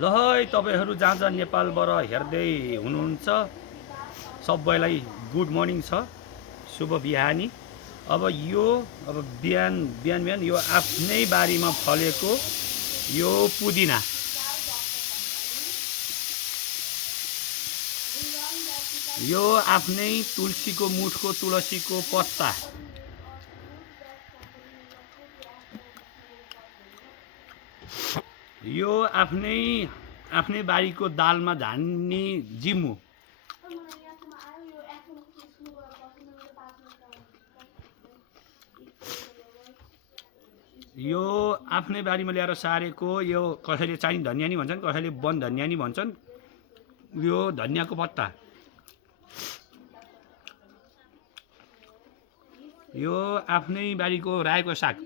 ल है तपाईहरु जहाँ जहाँ नेपालबाट हेर्दै हुनुहुन्छ सबैलाई गुड मर्निङ छ शुभ बिहानी। अब बिहान यो आफ्नै बारीमा फलेको यो पुदिना यो आफ्नै तुलसीको मुठको तुलसीको पत्ता यो आफ्नै बारीको दालमा झान्ने जिम्मु यो आफ्नै बारीमा ल्याएर सारेको यो कसैले चाइनी धनिया नि भन्छन् कसैले वन धनिया नि भन्छन् यो धनियाको पत्ता यो आफ्नै बारीको रायोको साग